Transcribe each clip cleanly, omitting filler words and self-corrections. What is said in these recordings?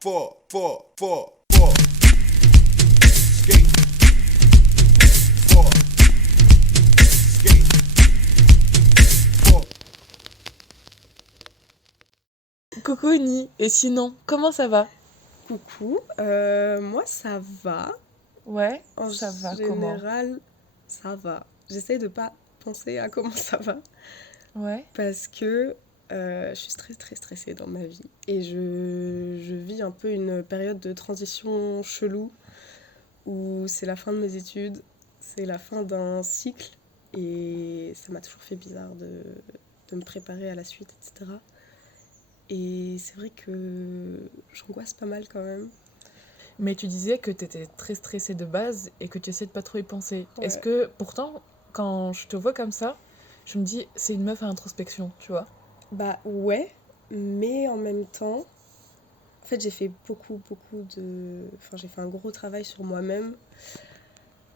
four. Skate. Four. Skate. Four. Coucou Ni, et sinon, comment ça va? Coucou, moi ça va. Ouais, En ça va comment? général, ça va. J'essaie de pas penser à comment ça va Ouais, parce que je suis très stressée dans ma vie et je vis un peu une période de transition chelou où c'est la fin de mes études, c'est la fin d'un cycle et ça m'a toujours fait bizarre de me préparer à la suite, etc. Et c'est vrai que j'angoisse pas mal quand même. mais tu disais que t'étais très stressée de base et que tu essaies de pas trop y penser. Est-ce Ouais. que, pourtant, quand je te vois comme ça, je me dis, c'est une meuf à introspection, tu vois? Bah ouais, mais en même temps, en fait j'ai fait beaucoup de... Enfin j'ai fait un gros travail sur moi-même.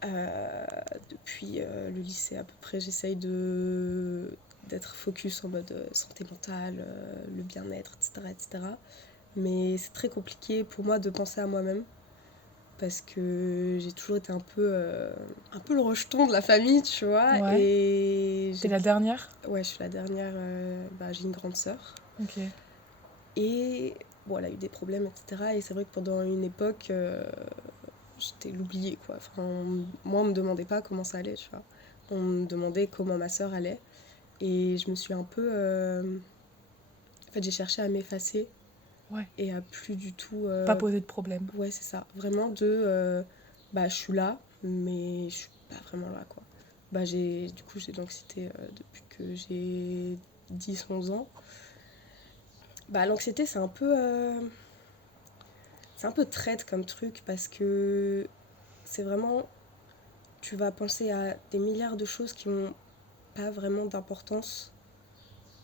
Euh, Depuis le lycée à peu près, j'essaye d'être focus en mode santé mentale, le bien-être, etc., etc. Mais c'est très compliqué pour moi de penser à moi-même parce que j'ai toujours été un peu le rejeton de la famille, tu vois. Ouais. Et T'es la dernière? ouais, je suis la dernière. Bah, j'ai une grande sœur. Ok. Et bon, elle a eu des problèmes, etc. Et c'est vrai que pendant une époque, j'étais l'oubliée, quoi. Enfin, moi, on me demandait pas comment ça allait, tu vois. On me demandait comment ma sœur allait. Et je me suis un peu... En fait, j'ai cherché à m'effacer Ouais. et à plus du tout... Pas poser de problème. Ouais, c'est ça. Vraiment bah, je suis là, mais je suis pas vraiment là, quoi. Bah, du coup, j'ai de l'anxiété depuis que j'ai 10 11 ans. Bah, l'anxiété, c'est un peu traite comme truc parce que c'est vraiment, tu vas penser à des milliards de choses qui n'ont pas vraiment d'importance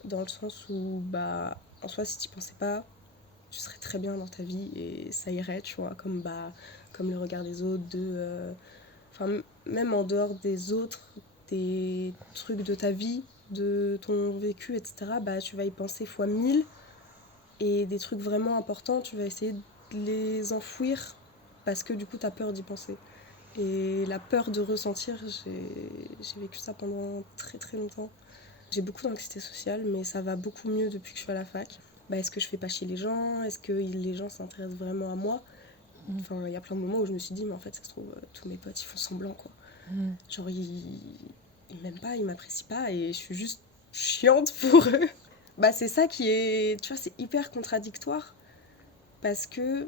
dans le sens où, bah, en soi, si tu n'y pensais pas, tu serais très bien dans ta vie et ça irait, tu vois, comme le regard des autres, enfin, même en dehors des autres, des trucs de ta vie, de ton vécu, etc., bah, tu vas y penser fois 1000 et des trucs vraiment importants, tu vas essayer de les enfouir parce que du coup, tu as peur d'y penser. Et la peur de ressentir, j'ai vécu ça pendant très longtemps. J'ai beaucoup d'anxiété sociale, mais ça va beaucoup mieux depuis que je suis à la fac. Bah, est-ce que je fais pas chier les gens? Est-ce que les gens s'intéressent vraiment à moi? Enfin, il y a plein de moments où je me suis dit, mais en fait, ça se trouve, tous mes potes, ils font semblant, quoi. Mm. Genre, ils m'aiment pas, ils m'apprécient pas, et je suis juste chiante pour eux. Bah, c'est ça qui est... Tu vois, c'est hyper contradictoire, parce que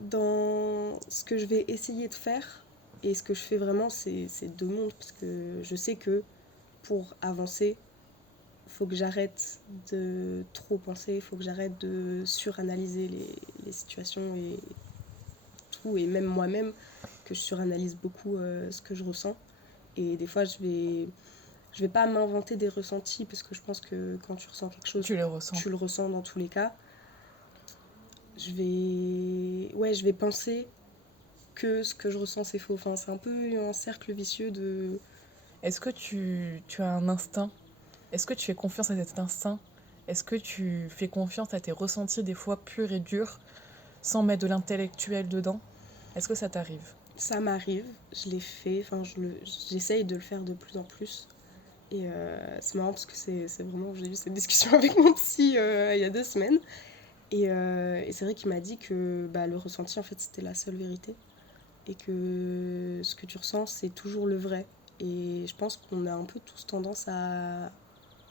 dans ce que je vais essayer de faire, et ce que je fais vraiment, c'est deux mondes, parce que je sais que pour avancer, il faut que j'arrête de trop penser, il faut que j'arrête de suranalyser les situations et tout, et même moi-même, que je suranalyse beaucoup ce que je ressens. Et des fois, je vais pas m'inventer des ressentis, parce que je pense que quand tu ressens quelque chose, Tu les ressens. tu le ressens dans tous les cas. Je vais penser que ce que je ressens c'est faux. Enfin, c'est un peu un cercle vicieux de... Est-ce que tu as un instinct? Est-ce que tu fais confiance à cet instinct? Est-ce que tu fais confiance à tes ressentis des fois purs et durs sans mettre de l'intellectuel dedans? Est-ce que ça t'arrive? Ça m'arrive, je l'ai fait, enfin, j'essaye de le faire de plus en plus. Et c'est marrant parce que c'est vraiment... J'ai eu cette discussion avec mon psy il y a 2 semaines. Et c'est vrai qu'il m'a dit que bah, le ressenti, en fait, c'était la seule vérité. Et que ce que tu ressens, c'est toujours le vrai. Et je pense qu'on a un peu tous tendance à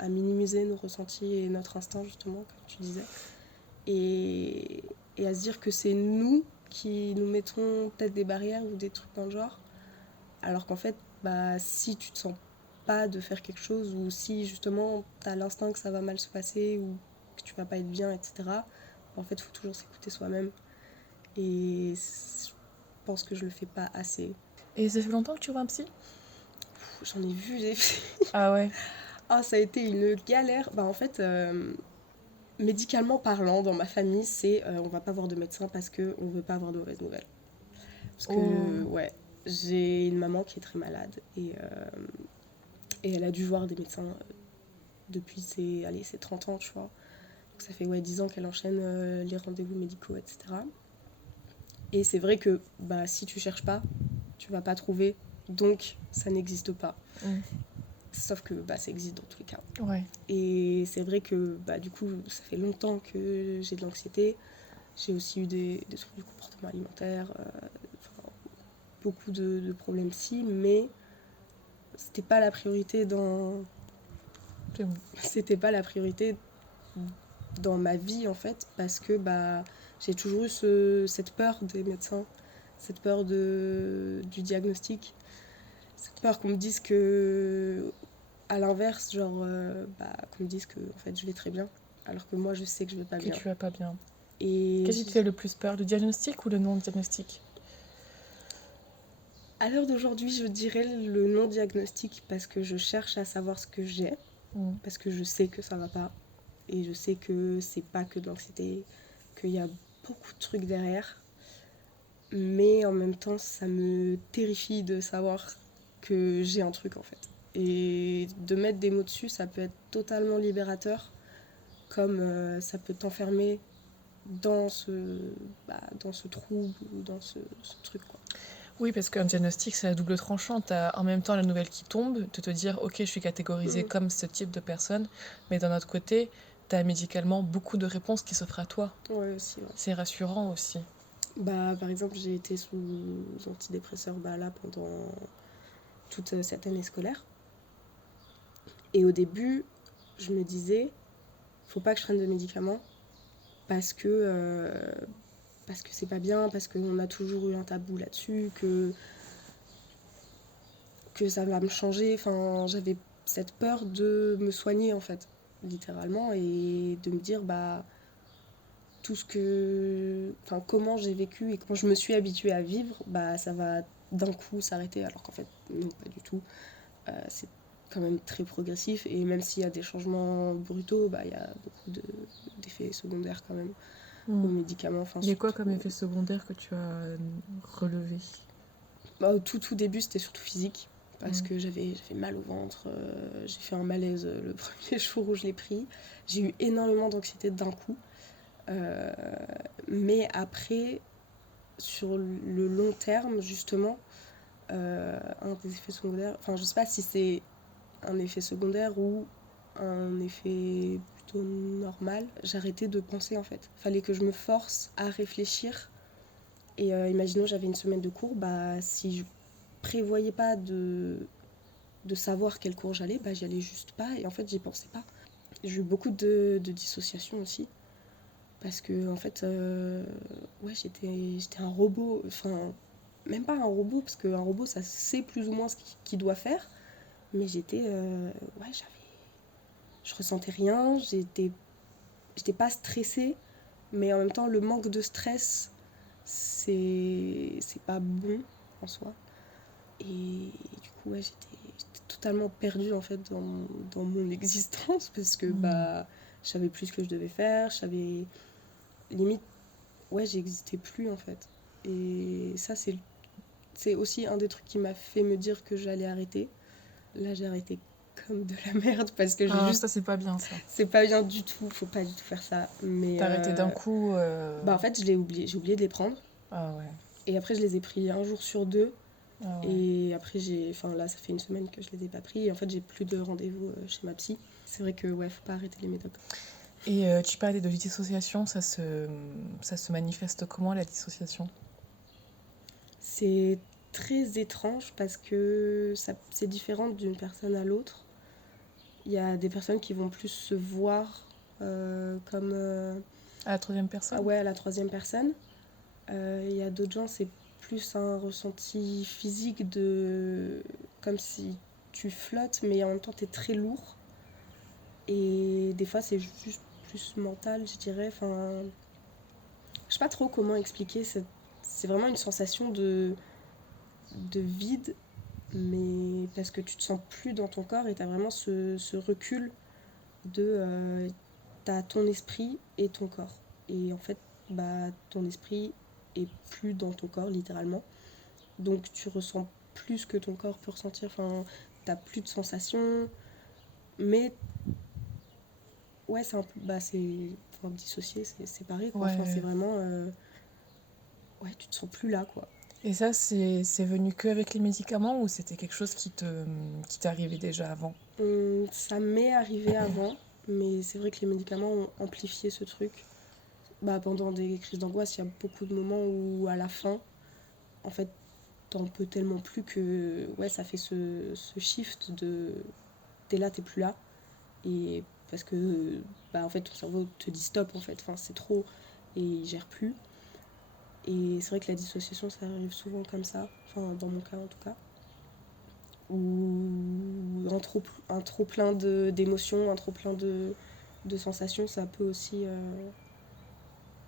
minimiser nos ressentis et notre instinct, justement, comme tu disais. Et, et à se dire que c'est nous qui nous mettons peut-être des barrières ou des trucs dans le genre. Alors qu'en fait, bah, si tu te sens pas de faire quelque chose ou si justement tu as l'instinct que ça va mal se passer ou que tu vas pas être bien, etc., en fait, il faut toujours s'écouter soi-même. Et je pense que je le fais pas assez. Et ça fait longtemps que tu vois un psy? J'en ai vu, j'ai fait... Ah ouais. Ah, ça a été une galère. Bah, en fait, médicalement parlant, dans ma famille, c'est on va pas voir de médecin parce qu'on veut pas avoir de mauvaises nouvelles. Parce que, Oh. ouais, j'ai une maman qui est très malade et elle a dû voir des médecins depuis ses 30 ans, tu vois. Donc ça fait 10 ans qu'elle enchaîne les rendez-vous médicaux, etc. Et c'est vrai que si tu cherches pas, tu vas pas trouver, donc ça n'existe pas. Mm. Sauf que ça existe dans tous les cas. Ouais. Et c'est vrai que du coup, ça fait longtemps que j'ai de l'anxiété. J'ai aussi eu des troubles du comportement alimentaire, beaucoup de problèmes psy, mais c'était pas la priorité C'est bon. c'était pas la priorité dans ma vie en fait, parce que j'ai toujours eu cette peur des médecins, cette peur du diagnostic, cette peur qu'on me dise que, à l'inverse, genre qu'on me dise que en fait je vais très bien, alors que moi je sais que je vais pas Que bien. tu vas pas bien. Et Qu'est-ce qui te fait le plus peur, le diagnostic ou le non-diagnostic? à l'heure d'aujourd'hui, je dirais le non-diagnostic parce que je cherche à savoir ce que j'ai, Mm. parce que je sais que ça va pas. Et je sais que c'est pas que de l'anxiété, qu'il y a beaucoup de trucs derrière. Mais en même temps, ça me terrifie de savoir que j'ai un truc en fait. Et de mettre des mots dessus, ça peut être totalement libérateur, comme ça peut t'enfermer dans dans ce trouble ou dans ce truc, quoi. Oui, parce qu'un diagnostic, c'est à double tranchant. Tu as en même temps la nouvelle qui tombe, de te dire, ok, je suis catégorisée comme ce type de personne, mais d'un autre côté, tu as médicalement beaucoup de réponses qui s'offrent à toi. Ouais, aussi, ouais. C'est rassurant aussi. Par exemple, j'ai été sous antidépresseurs là pendant toute cette année scolaire. Et au début, je me disais, faut pas que je prenne de médicaments parce que c'est pas bien, parce qu'on a toujours eu un tabou là-dessus, que ça va me changer. Enfin, j'avais cette peur de me soigner en fait, littéralement, et de me dire tout ce que, enfin, comment j'ai vécu et comment je me suis habituée à vivre, ça va d'un coup s'arrêter, alors qu'en fait non, pas du tout. C'est quand même très progressif, et même s'il y a des changements brutaux, il y a beaucoup d'effets secondaires quand même aux médicaments. Enfin, Il y a quoi surtout, comme effet secondaire que tu as relevé? au tout début, c'était surtout physique, parce que j'avais mal au ventre, j'ai fait un malaise le premier jour où je l'ai pris, j'ai eu énormément d'anxiété d'un coup, mais après, sur le long terme, justement, un des effets secondaires, enfin je sais pas si c'est un effet secondaire ou un effet plutôt normal, j'arrêtais de penser en fait. Fallait que je me force à réfléchir. Et imaginons j'avais une semaine de cours, si je prévoyais pas de savoir quel cours j'allais, j'y allais juste pas, et en fait j'y pensais pas. J'ai eu beaucoup de dissociation aussi, parce que en fait j'étais un robot, enfin même pas un robot, parce qu'un robot ça sait plus ou moins ce qu'il doit faire, mais je ressentais rien, j'étais pas stressée, mais en même temps le manque de stress c'est pas bon en soi. Et du coup j'étais totalement perdue en fait dans mon existence, parce que je savais plus ce que je devais faire, je savais limite j'existais plus en fait. Et ça c'est aussi un des trucs qui m'a fait me dire que j'allais arrêter. Là j'ai arrêté comme de la merde, parce que Ça, c'est pas bien, ça. c'est pas bien du tout, faut pas du tout faire ça. Mais T'as arrêté d'un coup. en fait j'ai oublié de les prendre, Ah ouais. et après je les ai pris un jour sur deux. Ah ouais. Et après là ça fait une semaine que je les ai pas pris, et en fait j'ai plus de rendez-vous chez ma psy. C'est vrai que faut pas arrêter les médocs. Et tu parlais de dissociation, ça se manifeste comment, la dissociation? C'est très étrange parce que c'est différent d'une personne à l'autre. Il y a des personnes qui vont plus se voir comme À la troisième personne? à la troisième personne. Il y a d'autres gens, c'est plus un ressenti physique, comme si tu flottes, mais en même temps t'es très lourd. Et des fois c'est juste plus mental, je dirais. Enfin, je sais pas trop comment expliquer. C'est vraiment une sensation de vide, mais parce que tu te sens plus dans ton corps, et t'as vraiment ce recul t'as ton esprit et ton corps. Et en fait, ton esprit est plus dans ton corps, littéralement. Donc tu ressens plus que ton corps peut ressentir. Enfin, t'as plus de sensations. Mais c'est un peu. enfin, dissocier, c'est pareil, quoi. Ouais. Enfin, c'est vraiment... Ouais, tu te sens plus là, quoi. Et ça, c'est venu que avec les médicaments ou c'était quelque chose qui t'est arrivé déjà avant? Ça m'est arrivé avant, mais c'est vrai que les médicaments ont amplifié ce truc. Bah, pendant des crises d'angoisse, il y a beaucoup de moments où, à la fin, en fait, t'en peux tellement plus que ouais, ça fait ce shift de t'es là, t'es plus là. Et parce que bah, en fait, ton cerveau te dit stop, en fait, enfin, c'est trop et il gère plus. Et c'est vrai que la dissociation, ça arrive souvent comme ça, enfin, dans mon cas en tout cas. Ou un trop plein d'émotions, un trop plein de sensations, ça peut aussi.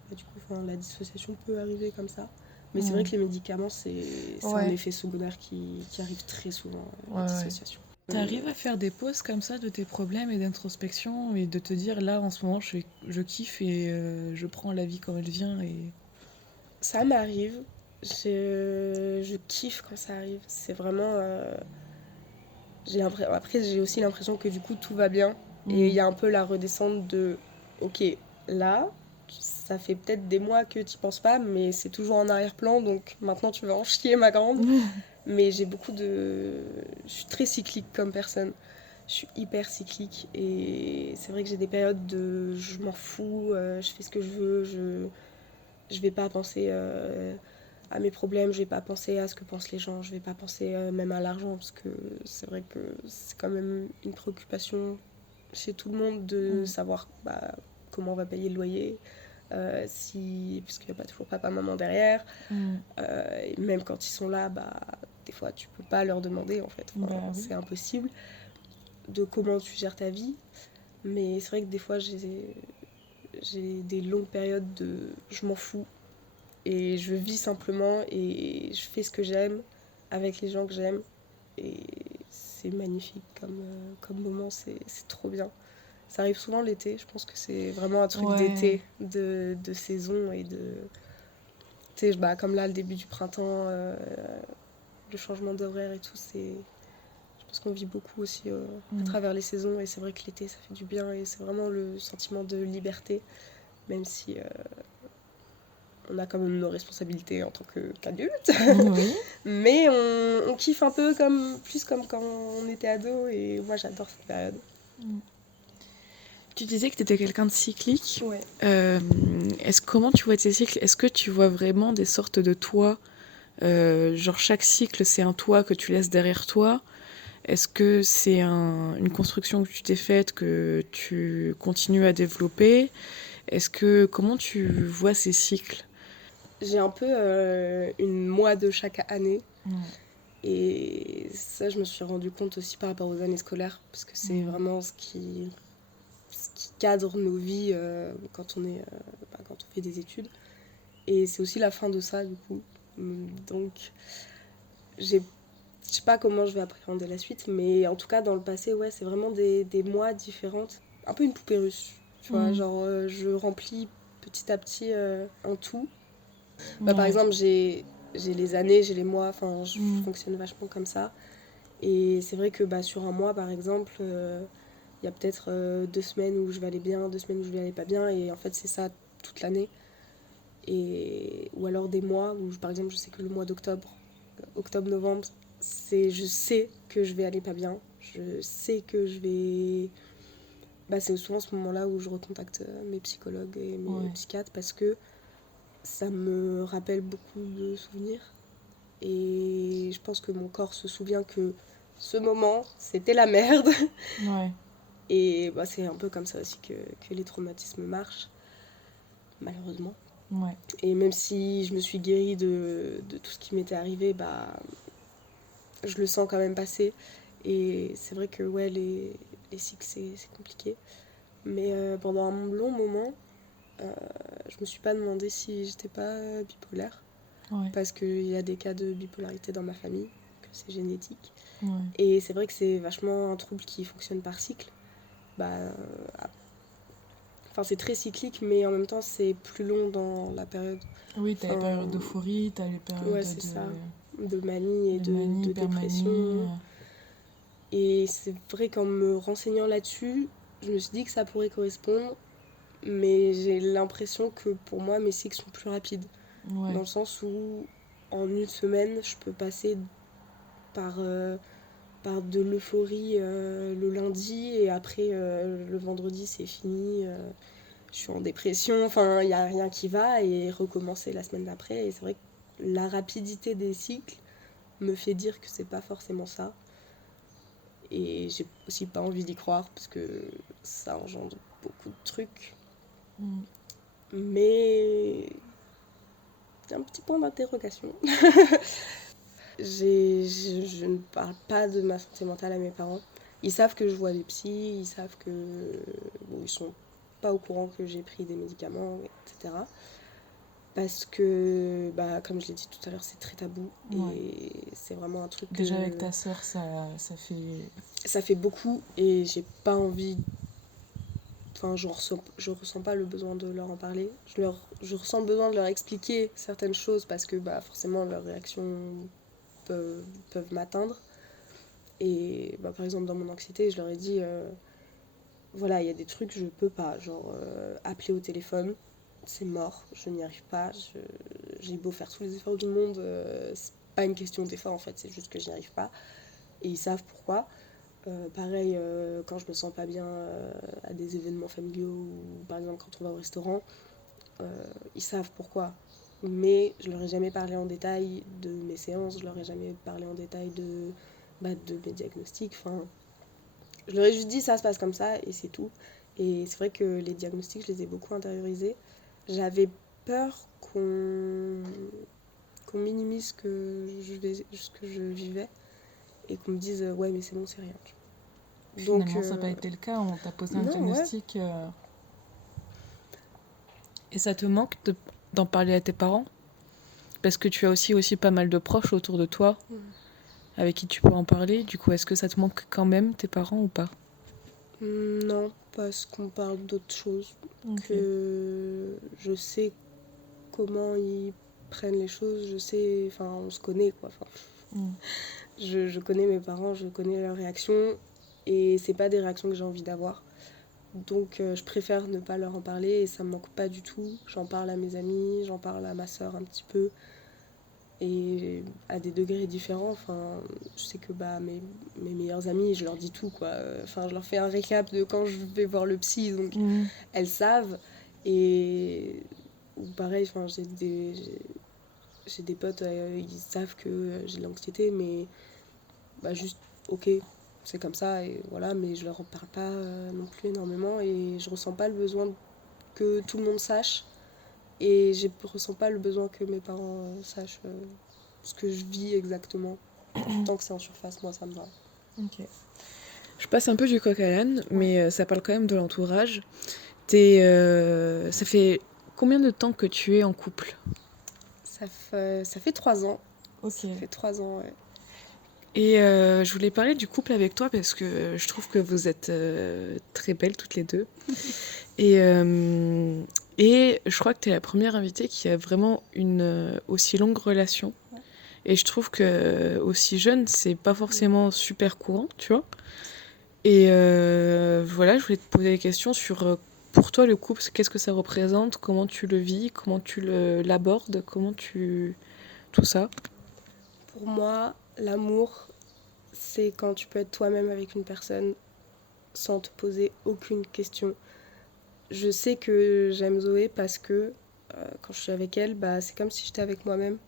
Bah, du coup, enfin, la dissociation peut arriver comme ça. Mais c'est vrai que les médicaments, c'est un Ouais. effet secondaire qui arrive très souvent, Ouais, la ouais. dissociation. T'arrives à faire des pauses comme ça de tes problèmes et d'introspection et de te dire là en ce moment je kiffe et je prends la vie comme elle vient et... Ça m'arrive. Je kiffe quand ça arrive. C'est vraiment. Après, j'ai aussi l'impression que du coup, tout va bien. Et il y a un peu la redescente de ok, là, ça fait peut-être des mois que tu penses pas, mais c'est toujours en arrière-plan, donc maintenant tu vas en chier, ma grande. Mais j'ai beaucoup de. Je suis très cyclique comme personne. Je suis hyper cyclique et c'est vrai que j'ai des périodes de je m'en fous, je fais ce que je veux, je vais pas penser à mes problèmes, je vais pas penser à ce que pensent les gens, je vais pas penser même à l'argent parce que c'est vrai que c'est quand même une préoccupation chez tout le monde de savoir bah, comment on va payer le loyer, parce qu'il n'y a pas toujours papa maman derrière, et même quand ils sont là, bah, des fois tu peux pas leur demander en fait. Enfin, Bah oui. c'est impossible de comment tu gères ta vie, mais c'est vrai que des fois j'ai des longues périodes de je m'en fous et je vis simplement et je fais ce que j'aime avec les gens que j'aime et c'est magnifique comme moment, c'est trop bien. Ça arrive souvent l'été, je pense que c'est vraiment un truc Ouais. d'été, de saison et de... Tu sais, bah, comme là, le début du printemps, le changement d'horaire et tout, c'est... Je pense qu'on vit beaucoup aussi à travers les saisons et c'est vrai que l'été, ça fait du bien et c'est vraiment le sentiment de liberté, même si on a quand même nos responsabilités en tant qu'adulte. Oui. Mais on kiffe un peu plus comme quand on était ado et moi, j'adore cette période. Tu disais que tu étais quelqu'un de cyclique. Ouais. Comment tu vois tes cycles? Est-ce que tu vois vraiment des sortes de toits? Genre chaque cycle, c'est un toit que tu laisses derrière toi? Est-ce que c'est une construction que tu t'es faite, que tu continues à développer? Comment tu vois ces cycles? J'ai un peu une moi de chaque année. Et ça, je me suis rendu compte aussi par rapport aux années scolaires, parce que c'est vraiment ce qui cadre nos vies quand on fait des études. Et c'est aussi la fin de ça, du coup. Donc, je sais pas comment je vais appréhender la suite, mais en tout cas, dans le passé, ouais, c'est vraiment des mois différentes. Un peu une poupée russe, tu vois, genre je remplis petit à petit un tout. Bah, par exemple, j'ai les années, j'ai les mois, enfin, je fonctionne vachement comme ça. Et c'est vrai que bah, sur un mois, par exemple, il y a peut-être 2 semaines où je vais aller bien, 2 semaines où je vais aller pas bien, et en fait, c'est ça toute l'année. Ou alors des mois où, par exemple, je sais que le mois d'octobre, octobre-novembre, je sais que je vais aller pas bien, je sais que je vais... Bah, c'est souvent ce moment-là où je recontacte mes psychologues et mes psychiatres parce que ça me rappelle beaucoup de souvenirs. Et je pense que mon corps se souvient que ce moment, c'était la merde. Ouais. Et bah, c'est un peu comme ça aussi que les traumatismes marchent, malheureusement. Ouais. Et même si je me suis guérie de tout ce qui m'était arrivé, bah, je le sens quand même passer. Et c'est vrai que ouais, les cycles, c'est compliqué. Mais pendant un long moment, je me suis pas demandé si j'étais pas bipolaire. Ouais. Parce qu'il y a des cas de bipolarité dans ma famille, que c'est génétique. Ouais. Et c'est vrai que c'est vachement un trouble qui fonctionne par cycle. Enfin, c'est très cyclique, mais en même temps, c'est plus long dans la période. Oui, t'as les périodes d'euphorie, t'as les périodes Ouais, c'est ça. De manie et de dépression. hypermanie. Et c'est vrai qu'en me renseignant là-dessus, je me suis dit que ça pourrait correspondre. mais j'ai l'impression que pour moi, mes cycles sont plus rapides. Ouais. Dans le sens où, en une semaine, je peux passer par de l'euphorie le lundi et après, le vendredi, c'est fini. Je suis en dépression, enfin, il n'y a rien qui va et recommencer la semaine d'après. Et c'est vrai que la rapidité des cycles me fait dire que c'est pas forcément ça. Et j'ai aussi pas envie d'y croire parce que ça engendre beaucoup de trucs. Mm. Mais c'est un petit point d'interrogation. Je ne parle pas de ma santé mentale à mes parents. Ils savent que je vois des psys, ils savent que. Bon, ils sont pas au courant que j'ai pris des médicaments, etc. Parce que, bah, comme je l'ai dit tout à l'heure, c'est très tabou. Ouais. Et c'est vraiment un truc que. Déjà avec ta sœur, ça fait... Ça fait beaucoup et j'ai pas envie. Enfin, je ressens pas le besoin de leur en parler. Je ressens le besoin de leur expliquer certaines choses parce que bah, forcément leurs réactions peuvent m'atteindre. Et bah, par exemple, dans mon anxiété, je leur ai dit voilà, il y a des trucs, je peux pas. Genre, appeler au téléphone, c'est mort, je n'y arrive pas. J'ai beau faire tous les efforts du monde, c'est pas une question d'effort en fait, c'est juste que j'y arrive pas. Et ils savent pourquoi. Pareil, quand je me sens pas bien à des événements familiaux ou par exemple quand on va au restaurant, ils savent pourquoi. Mais je leur ai jamais parlé en détail de mes séances, je leur ai jamais parlé en détail de mes diagnostics. Enfin, je leur ai juste dit ça se passe comme ça et c'est tout. Et c'est vrai que les diagnostics, je les ai beaucoup intériorisés. J'avais peur qu'on minimise ce que je vivais et qu'on me dise ouais mais c'est bon, c'est rien. Donc, Finalement, ça n'a pas été le cas. On t'a posé un non, diagnostic. Et ça te manque d'en parler à tes parents? Parce que tu as aussi pas mal de proches autour de toi avec qui tu peux en parler. Du coup, est-ce que ça te manque quand même, tes parents, ou pas? non, parce qu'on parle d'autres choses. Ok. Que je sais comment ils prennent les choses, je sais, enfin on se connaît quoi. Enfin, Mm. je connais mes parents, je connais leurs réactions et c'est pas des réactions que j'ai envie d'avoir. Donc je préfère ne pas leur en parler et ça me manque pas du tout. J'en parle à mes amis, j'en parle à ma soeur un petit peu et à des degrés différents. Enfin, je sais que bah, mes meilleures amies, je leur dis tout quoi. Enfin, je leur fais un récap de quand je vais voir le psy, donc Mm. elles savent. Et ou pareil, enfin, j'ai des potes, ils savent que j'ai de l'anxiété, mais bah, juste ok, c'est comme ça et voilà, mais je leur en parle pas non plus énormément et je ressens pas le besoin que tout le monde sache et je ressens pas le besoin que mes parents sachent ce que je vis exactement. Tant que c'est en surface, moi ça me va. Ok. Je passe un peu du coq à l'âne, mais ça parle quand même de l'entourage. Ça fait combien de temps que tu es en couple? Ça fait 3 ans. Ok. Ça fait 3 ans, ouais. Et je voulais parler du couple avec toi parce que je trouve que vous êtes très belles toutes les deux. Et je crois que tu es la première invitée qui a vraiment une aussi longue relation. Ouais. Et je trouve que aussi jeune, c'est pas forcément super courant, tu vois. Et voilà, je voulais te poser des questions sur pour toi le couple, qu'est-ce que ça représente, comment tu le vis, comment tu l'abordes, tout ça. Pour moi, l'amour, c'est quand tu peux être toi-même avec une personne sans te poser aucune question. Je sais que j'aime Zoé parce que quand je suis avec elle, bah, c'est comme si j'étais avec moi-même,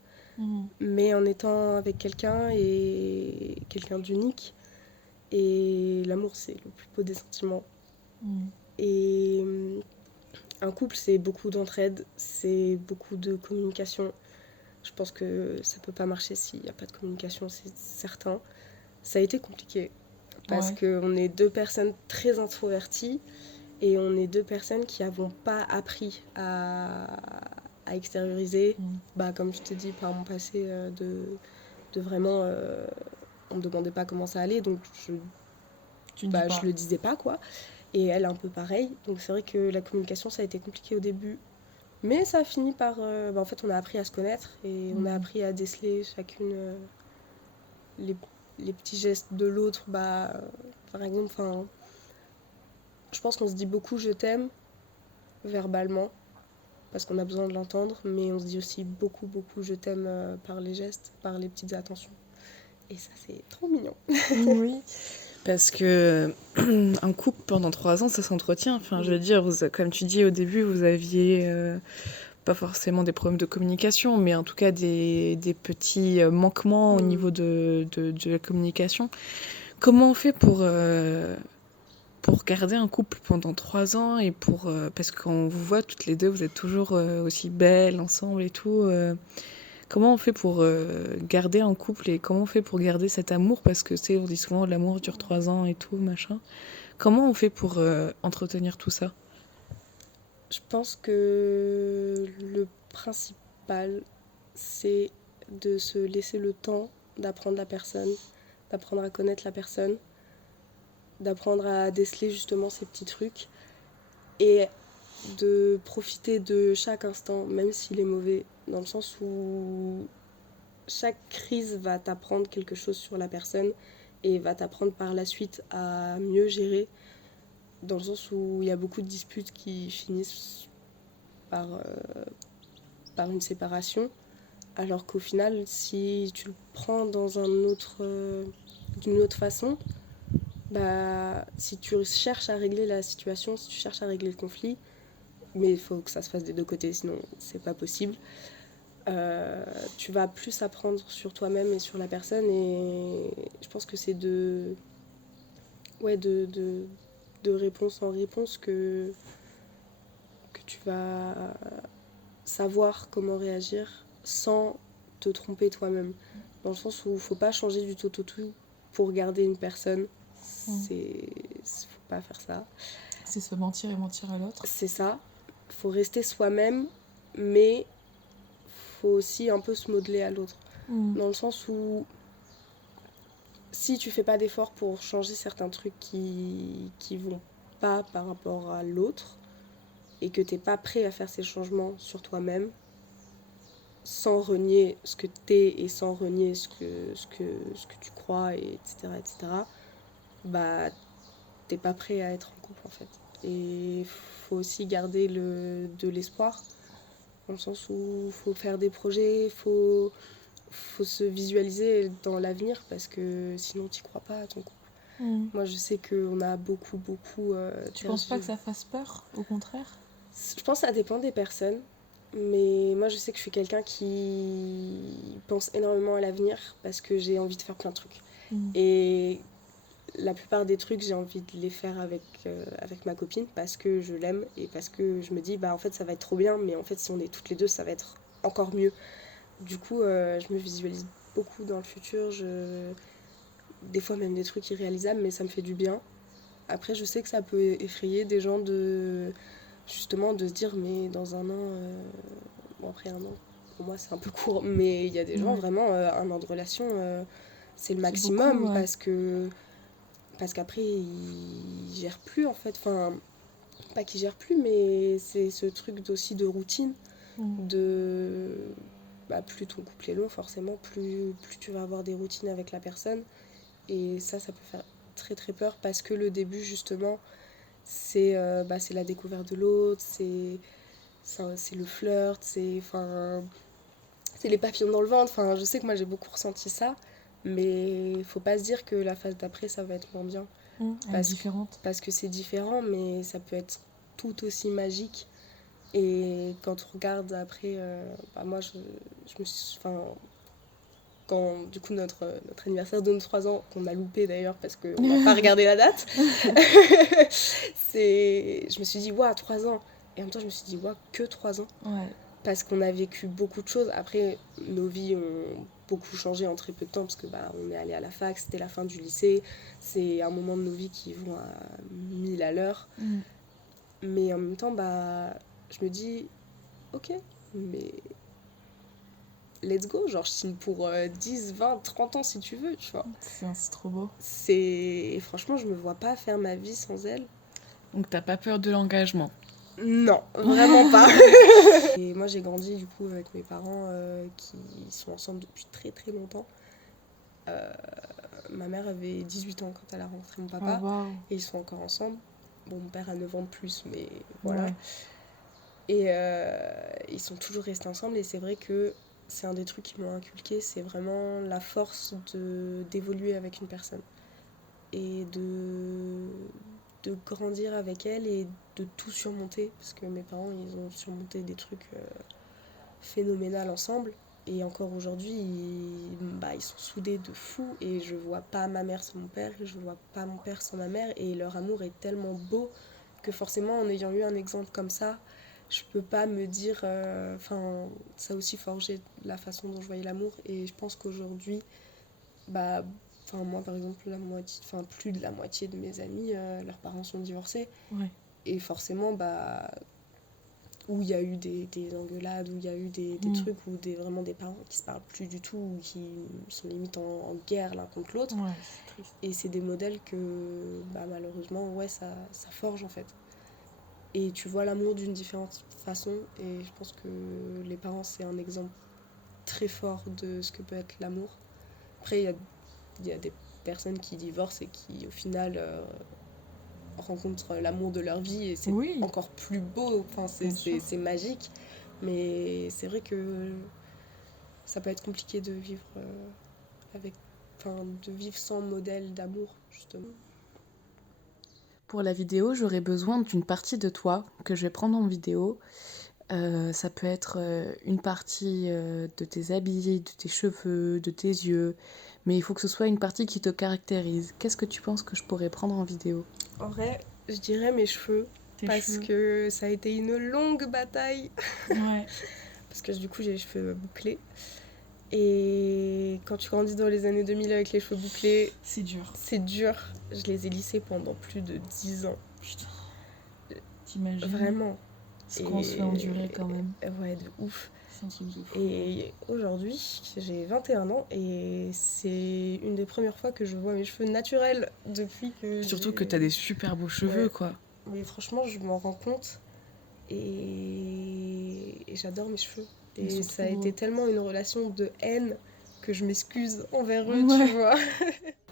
mais en étant avec quelqu'un et quelqu'un d'unique. Et l'amour, c'est le plus beau des sentiments. Et un couple, c'est beaucoup d'entraide, c'est beaucoup de communication. Je pense que ça peut pas marcher s'il n'y a pas de communication, c'est certain. Ça a été compliqué parce Ouais. qu'on est deux personnes très introverties et on est deux personnes qui n'avons pas appris à extérioriser. Bah, comme je t'ai dit par mon passé, de vraiment. On me demandait pas comment ça allait, donc Tu ne dis bah, pas. je le disais pas quoi. Et elle un peu pareil. Donc c'est vrai que la communication ça a été compliqué au début. Mais ça a fini par. Bah, en fait, on a appris à se connaître et on a appris à déceler chacune les, les petits gestes de l'autre. Bah, par exemple, je pense qu'on se dit beaucoup je t'aime, verbalement, parce qu'on a besoin de l'entendre, mais on se dit aussi beaucoup, beaucoup je t'aime par les gestes, par les petites attentions. Et ça, c'est trop mignon. Oui, parce que un couple pendant 3 ans, ça s'entretient. Enfin, je veux dire, comme tu dis au début, vous aviez pas forcément des problèmes de communication, mais en tout cas des petits manquements au niveau de la communication. Comment on fait pour garder un couple pendant 3 ans et parce qu'on vous voit toutes les deux, vous êtes toujours aussi belles ensemble et tout. Comment on fait pour garder un couple et comment on fait pour garder cet amour? Parce que on dit souvent l'amour dure 3 ans et tout, machin. Comment on fait pour entretenir tout ça? Je pense que le principal, c'est de se laisser le temps d'apprendre la personne, d'apprendre à connaître la personne, d'apprendre à déceler justement ces petits trucs et de profiter de chaque instant, même s'il est mauvais, dans le sens où chaque crise va t'apprendre quelque chose sur la personne et va t'apprendre par la suite à mieux gérer, dans le sens où il y a beaucoup de disputes qui finissent par une séparation, alors qu'au final, si tu le prends dans d'une autre façon, bah, si tu cherches à régler la situation, si tu cherches à régler le conflit, mais il faut que ça se fasse des deux côtés, sinon c'est pas possible. Tu vas plus apprendre sur toi-même et sur la personne, et je pense que c'est de réponse en réponse que tu vas savoir comment réagir sans te tromper toi-même. Dans le sens où il ne faut pas changer du tout au tout pour garder une personne. Faut pas faire ça. C'est se mentir et mentir à l'autre. C'est ça. Faut rester soi-même, mais faut aussi un peu se modeler à l'autre. Dans le sens où si tu fais pas d'efforts pour changer certains trucs qui vont pas par rapport à l'autre, et que t'es pas prêt à faire ces changements sur toi-même, sans renier ce que t'es et sans renier ce que tu crois, et etc., bah t'es pas prêt à être en couple en fait. Et faut aussi garder de l'espoir, dans le sens où faut faire des projets, faut se visualiser dans l'avenir, parce que sinon t'y crois pas à ton couple. Moi je sais qu'on a beaucoup Tu penses pas que ça fasse peur, au contraire? Je pense que ça dépend des personnes, mais moi je sais que je suis quelqu'un qui pense énormément à l'avenir, parce que j'ai envie de faire plein de trucs. Et la plupart des trucs, j'ai envie de les faire avec ma copine, parce que je l'aime et parce que je me dis bah en fait ça va être trop bien, mais en fait si on est toutes les deux ça va être encore mieux. Du coup je me visualise beaucoup dans le futur, des fois même des trucs irréalisables, mais ça me fait du bien. Après je sais que ça peut effrayer des gens justement de se dire mais dans un an, bon après un an pour moi c'est un peu court, mais il y a des gens vraiment un an de relation c'est le maximum, beaucoup, parce qu'après ils gèrent plus en fait, enfin pas qu'ils gèrent plus, mais c'est ce truc aussi de routine, de plus ton couple est long forcément, plus tu vas avoir des routines avec la personne, et ça peut faire très très peur, parce que le début justement c'est la découverte de l'autre, c'est le flirt, c'est les papillons dans le ventre. Enfin, je sais que moi j'ai beaucoup ressenti ça, mais il faut pas se dire que la phase d'après ça va être moins bien. Parce que c'est différent, mais ça peut être tout aussi magique. Et quand on regarde après, moi je me suis... quand du coup notre anniversaire de nos 3 ans, qu'on a loupé d'ailleurs parce qu'on n'a pas regardé la date, je me suis dit, waouh, 3 ans. Et en même temps, je me suis dit, waouh, que 3 ans. Ouais. Parce qu'on a vécu beaucoup de choses. Après, nos vies ont beaucoup changé en très peu de temps, parce que on est allé à la fac, c'était la fin du lycée. C'est un moment de nos vies qui vont à 1000 à l'heure. Mais en même temps, je me dis, ok, mais let's go, genre je signe pour 10, 20, 30 ans si tu veux, tu vois. C'est trop beau. Franchement, je me vois pas faire ma vie sans elle. Donc t'as pas peur de l'engagement? Non, vraiment pas. Et moi j'ai grandi du coup avec mes parents qui sont ensemble depuis très très longtemps. Ma mère avait 18 ans quand elle a rencontré mon papa. Oh, wow. Et ils sont encore ensemble. Bon, mon père a 9 ans de plus, mais voilà. Et ils sont toujours restés ensemble. Et c'est vrai que c'est un des trucs qui m'ont inculqué, c'est vraiment la force d'évoluer avec une personne. Et de grandir avec elle et de tout surmonter. Parce que mes parents, ils ont surmonté des trucs phénoménaux ensemble. Et encore aujourd'hui, ils sont soudés de fou. Et je vois pas ma mère sans mon père, je vois pas mon père sans ma mère. Et leur amour est tellement beau que forcément, en ayant eu un exemple comme ça, je peux pas me dire... ça a aussi forgé la façon dont je voyais l'amour. Et je pense qu'aujourd'hui, moi par exemple, plus de la moitié de mes amis, leurs parents sont divorcés. Ouais. Et forcément, où il y a eu des engueulades, où il y a eu des trucs, où vraiment des parents qui se parlent plus du tout, ou qui sont limite en guerre l'un contre l'autre. Ouais, c'est triste. Et c'est des modèles que malheureusement, ça forge en fait. Et tu vois l'amour d'une différente façon, et je pense que les parents, c'est un exemple très fort de ce que peut être l'amour. Après, il y a des personnes qui divorcent et qui, au final, rencontrent l'amour de leur vie, et c'est encore plus beau, c'est magique. Mais c'est vrai que ça peut être compliqué de vivre de vivre sans modèle d'amour, justement. Pour la vidéo, j'aurais besoin d'une partie de toi que je vais prendre en vidéo. Ça peut être une partie de tes habits, de tes cheveux, de tes yeux, mais il faut que ce soit une partie qui te caractérise. Qu'est-ce que tu penses que je pourrais prendre en vidéo ? En vrai, je dirais mes cheveux, que ça a été une longue bataille. Ouais. Parce que du coup, j'ai les cheveux bouclés. Et quand tu grandis dans les années 2000 avec les cheveux bouclés, c'est dur. C'est dur. Je les ai lissés pendant plus de 10 ans. Putain. T'imagines ? Vraiment. Ce qu'on se fait endurer quand même. Ouais, de ouf. C'est un truc de fou. Et aujourd'hui, j'ai 21 ans et c'est une des premières fois que je vois mes cheveux naturels depuis que... Surtout que t'as des super beaux cheveux, quoi. Mais franchement, je m'en rends compte et j'adore mes cheveux. Et ça a été tellement une relation de haine que je m'excuse envers eux, tu vois.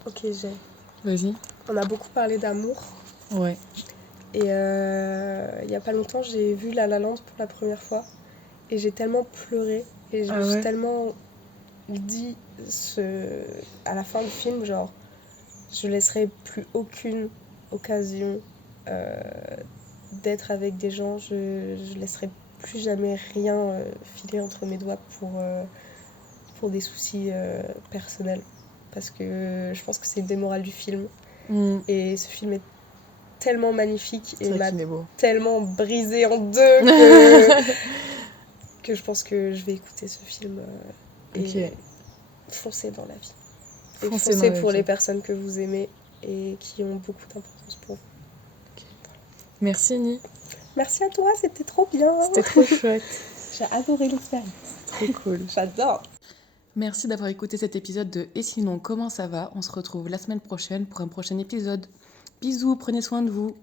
Ok, Vas-y. On a beaucoup parlé d'amour. Ouais. Et il y a pas longtemps, j'ai vu La La Land pour la première fois. Et j'ai tellement pleuré. Et je me suis tellement dit à la fin du film, genre, je laisserai plus aucune occasion d'être avec des gens. Je laisserai plus jamais rien filer entre mes doigts pour des soucis personnels. Parce que je pense que c'est une des morales du film. Et ce film est tellement magnifique et m'a tellement brisé en deux que je pense que je vais écouter ce film et foncer dans la vie. Et foncer pour les personnes que vous aimez et qui ont beaucoup d'importance pour vous. Merci Ni. Merci à toi, c'était trop bien. C'était trop chouette. J'ai adoré l'expérience. Trop cool. J'adore. Merci d'avoir écouté cet épisode de Et sinon, comment ça va ? On se retrouve la semaine prochaine pour un prochain épisode. Bisous, prenez soin de vous.